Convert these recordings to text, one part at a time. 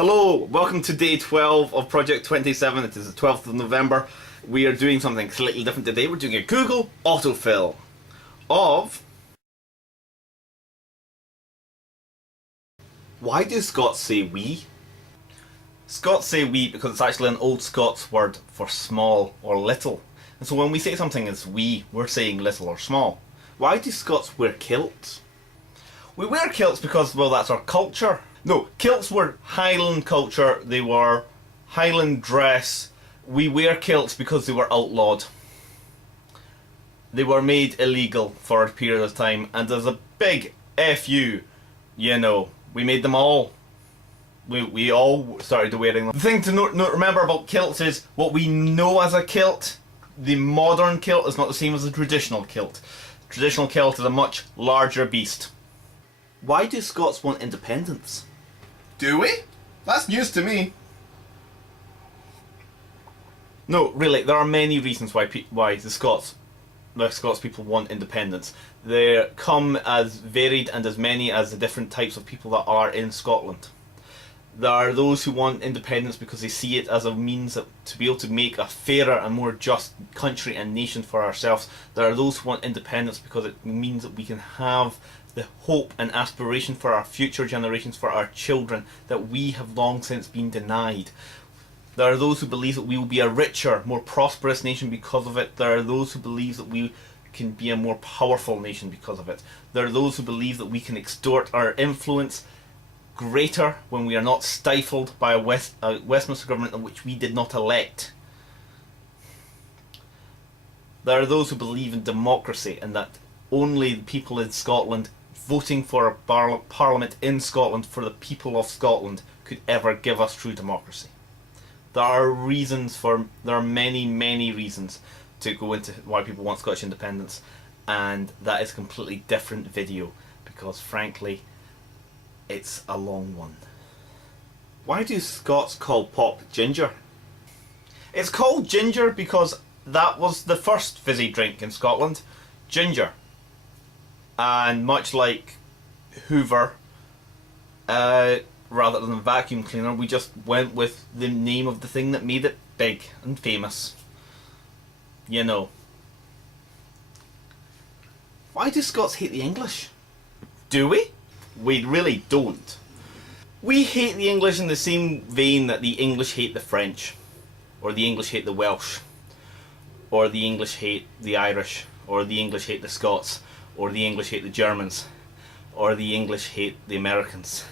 Hello, welcome to day 12 of Project 27. It is the 12th of November. We are doing something slightly different today. We're doing a Google autofill of... Why do Scots say we? Scots say we because it's actually an old Scots word for small or little. And so when we say something is we, we're saying little or small. Why do Scots wear kilts? We wear kilts because, well, that's our culture. No, kilts were Highland culture, they were Highland dress. We wear kilts because they were outlawed. They were made illegal for a period of time, and there's a big FU, you know, we made them all. We all started wearing them. The thing to remember about kilts is what we know as a kilt. The modern kilt is not the same as the traditional kilt. The traditional kilt is a much larger beast. Why do Scots want independence? Do we? That's news to me. No, really, there are many reasons why the Scots people want independence. They come as varied and as many as the different types of people that are in Scotland. There are those who want independence because they see it as a means to be able to make a fairer and more just country and nation for ourselves. There are those who want independence because it means that we can have the hope and aspiration for our future generations, for our children, that we have long since been denied. There are those who believe that we will be a richer, more prosperous nation because of it. There are those who believe that we can be a more powerful nation because of it. There are those who believe that we can extort our influence greater when we are not stifled by a Westminster government in which we did not elect. There are those who believe in democracy and that only the people in Scotland voting for a parliament in Scotland for the people of Scotland could ever give us true democracy. There are many reasons to go into why people want Scottish independence, and that is a completely different video because frankly it's a long one. Why do Scots call pop ginger? It's called ginger because that was the first fizzy drink in Scotland, ginger. And much like Hoover, rather than vacuum cleaner, we just went with the name of the thing that made it big and famous. You know. Why do Scots hate the English? Do we? We really don't. We hate the English in the same vein that the English hate the French, or the English hate the Welsh, or the English hate the Irish, or the English hate the Scots, or the English hate the Germans, or the English hate the Americans,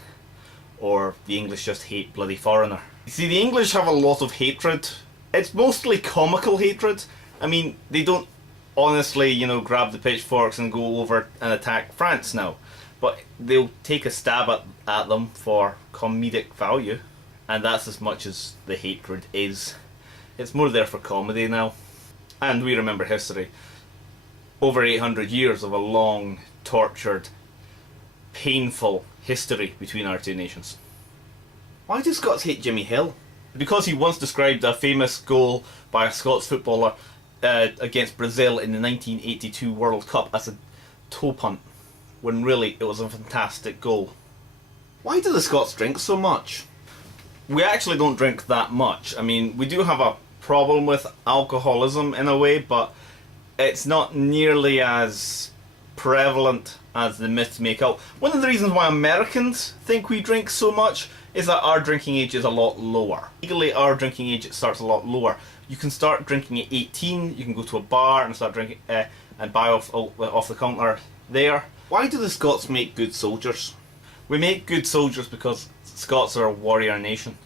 or the English just hate bloody foreigner. You see, the English have a lot of hatred. It's mostly comical hatred. I mean, they don't honestly, you know, grab the pitchforks and go over and attack France now. But they'll take a stab at them for comedic value. And that's as much as the hatred is. It's more there for comedy now. And we remember history. Over 800 years of a long, tortured, painful history between our two nations. Why do Scots hate Jimmy Hill? Because he once described a famous goal by a Scots footballer against Brazil in the 1982 World Cup as a toe punt, when really it was a fantastic goal. Why do the Scots drink so much? We actually don't drink that much. I mean, we do have a problem with alcoholism in a way, but it's not nearly as prevalent as the myths make out. One of the reasons why Americans think we drink so much is that our drinking age is a lot lower. Legally, our drinking age starts a lot lower. You can start drinking at 18, you can go to a bar and start drinking and buy off the counter there. Why do the Scots make good soldiers? We make good soldiers because Scots are a warrior nation.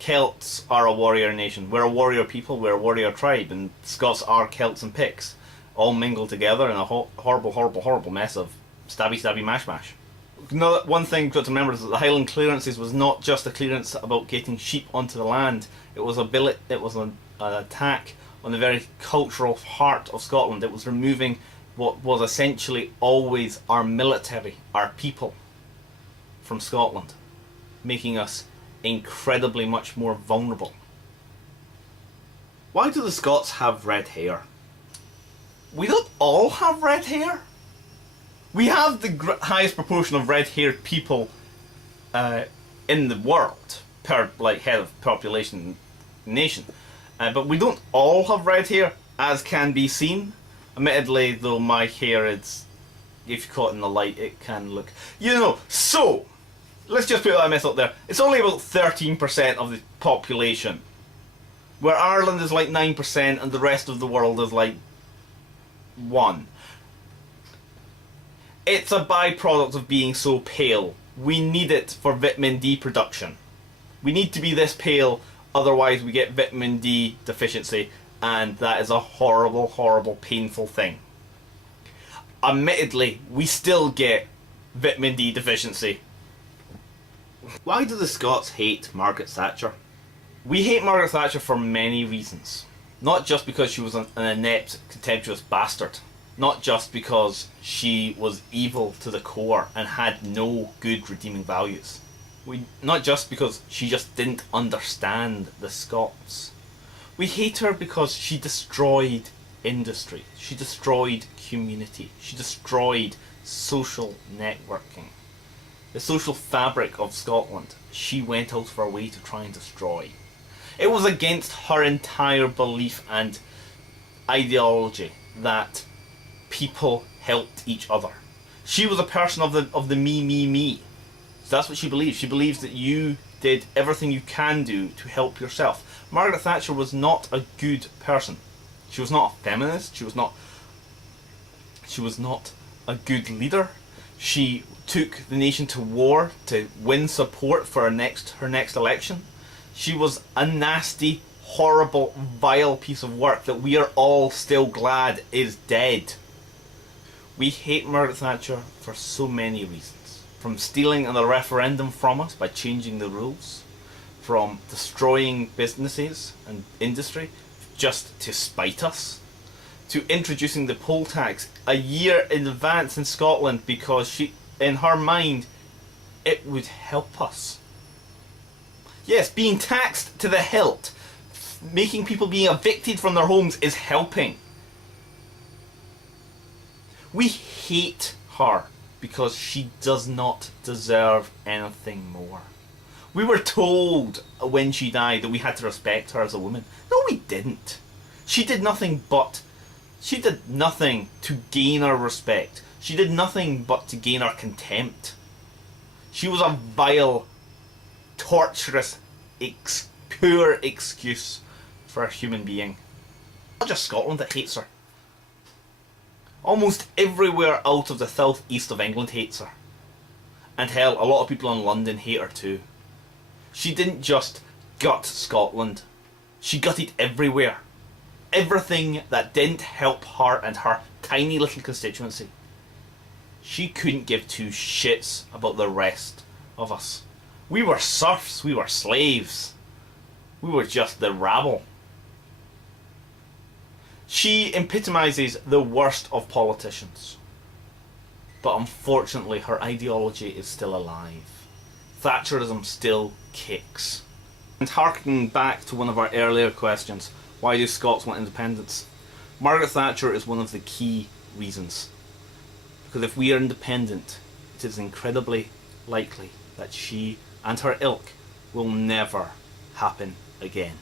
Celts are a warrior nation. We're a warrior people, we're a warrior tribe, and Scots are Celts and Picts, all mingled together in a horrible mess of stabby mash. One thing to remember is that the Highland clearances was not just a clearance about getting sheep onto the land. It was an attack on the very cultural heart of Scotland. It was removing what was essentially always our military, our people, from Scotland, making us incredibly much more vulnerable. Why do the Scots have red hair? We don't all have red hair. We have the highest proportion of red-haired people in the world per like head of population nation. But we don't all have red hair, as can be seen. Admittedly, though, my hair is, if you caught in the light, it can look, so let's just put that myth up there. It's only about 13% of the population, where Ireland is like 9% and the rest of the world is like 1. It's a byproduct of being so pale. We need it for vitamin D production. We need to be this pale, otherwise we get vitamin D deficiency, and that is a horrible, horrible, painful thing. Admittedly, we still get vitamin D deficiency. Why do the Scots hate Margaret Thatcher? We hate Margaret Thatcher for many reasons. Not just because she was an inept, contemptuous bastard. Not just because she was evil to the core and had no good redeeming values. Not just because she just didn't understand the Scots. We hate her because she destroyed industry. She destroyed community. She destroyed social networking. The social fabric of Scotland, she went out of her way to try and destroy. It was against her entire belief and ideology that people helped each other. She was a person of the me. So that's what she believed. She believes that you did everything you can do to help yourself. Margaret Thatcher was not a good person. She was not a feminist. She was not a good leader. She took the nation to war to win support for her next election. She was a nasty, horrible, vile piece of work that we are all still glad is dead. We hate Margaret Thatcher for so many reasons. From stealing the referendum from us by changing the rules, from destroying businesses and industry just to spite us, to introducing the poll tax a year in advance in Scotland because she, in her mind, it would help us. Yes, being taxed to the hilt, making people being evicted from their homes is helping. We hate her because she does not deserve anything more. We were told when she died that we had to respect her as a woman. No, we didn't. She did nothing to gain our respect. She did nothing but to gain our contempt. She was a vile, torturous, poor excuse for a human being. Not just Scotland that hates her. Almost everywhere out of the south-east of England hates her. And hell, a lot of people in London hate her too. She didn't just gut Scotland. She gutted everywhere. Everything that didn't help her and her tiny little constituency. She couldn't give two shits about the rest of us. We were serfs, we were slaves. We were just the rabble. She epitomises the worst of politicians. But unfortunately, her ideology is still alive. Thatcherism still kicks. And harking back to one of our earlier questions, why do Scots want independence? Margaret Thatcher is one of the key reasons. Because if we are independent, it is incredibly likely that she and her ilk will never happen again.